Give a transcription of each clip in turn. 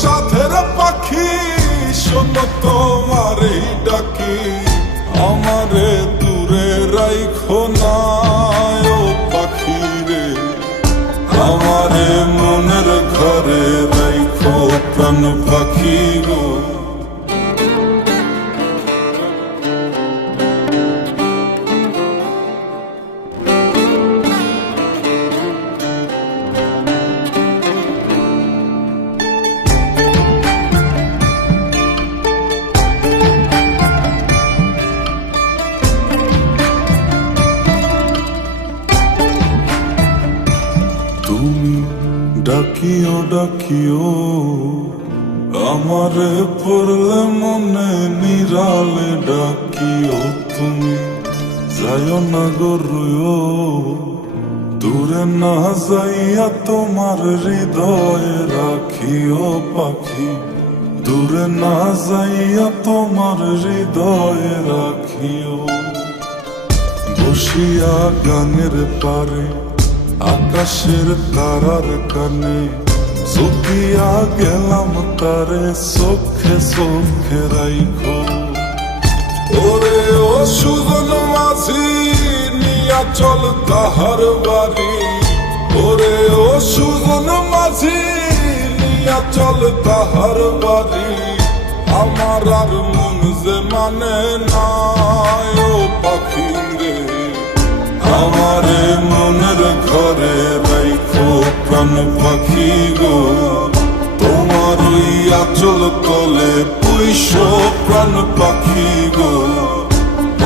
সাথের পাখি শোনো তোমারে ডাকি, আমারে দূরে রাইখো না ও পাখি রে, আমারে মনের ঘরে রাইখো প্রাণ পাখি গো। তুমি ডাকিও ডাকিও আমারে পড়লে মনে নিরালে ডাকিও, তুমি যাইও না গো রুইও দূরে না যাইয়া তোমার হৃদয়ে রাখিও পাখি, দূরে না যাইয়া তোমার হৃদয়ে রাখিও। বসিয়া গানের পারে আকাশের তারার কানে চুকিয়া গেলাম তারে চোখে চোখে রাইখো। ওরে ও সুজন মাঝি নিয়া চল তাহার বাড়ি, ওরে ও সুজন মাঝি নিয়া চল তাহার বাড়ি, আমার আর মন যে মানে না ও পাখি রে, আমারে মনের ঘরে রাইখো প্রাণ পাখি গো। তোমার ওই আঁচল তলে পুইশো প্রাণ পাখি গো,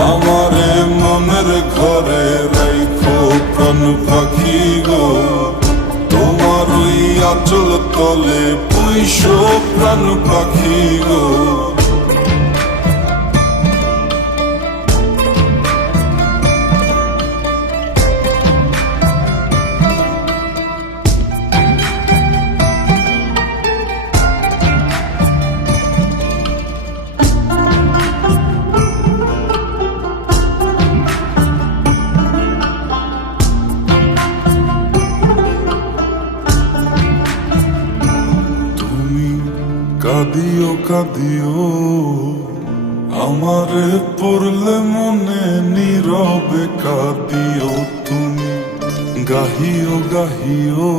আমারে মনের ঘরে রাইখো প্রাণ পাখি গো। তোমার ওই আঁচল তলে পুইশো প্রাণ পাখি গো। কাঁদিও কাঁদিও আমারে পড়লে মনে নীরবে কাঁদিও, তুমি গাহিও গাহিও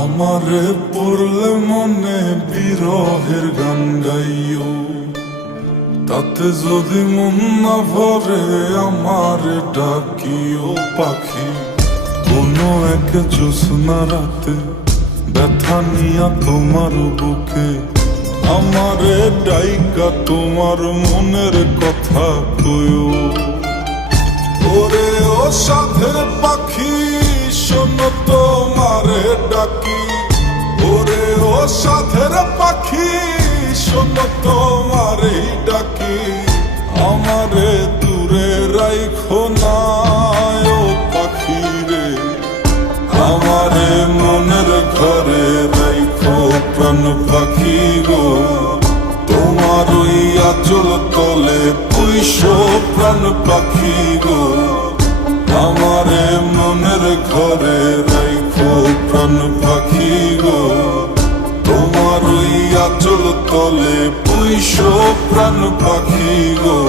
আমারে পড়লে মনে বিরহের গান গাইও। তাতে যদি মন না ভরে আমারে ডাকিও পাখি, কোনো এক জ্যোৎস্না রাতে ব্যথা নিয়া তোমার বুকে আমারে ডাইকা তোমার মনের কথা কইও। ওরে ও সাথের পাখি শোনো তোমারে ডাকি, ওরে ও সাথের পাখি শোনো তোমারে ডাকি, আমারে দূরে রাইখো না ও পাখি রে, আমারে মনের ঘরে রাইখো প্রাণ পাখি গো। তোমার ওই আঁচল তলে পুইশো প্রাণ পাখি গো, আমারে মনের ঘরে রাইখো প্রাণ পাখি গো। তোমার ওই আঁচল তলে পুইশো প্রাণ পাখি গো,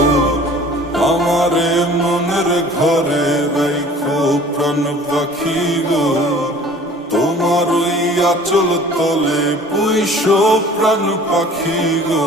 আমারে মনের ঘরে রাইখো প্রাণ পাখি গো। তোমার ওই আঁচল তলে পুইশো প্রাণ পাখি গো।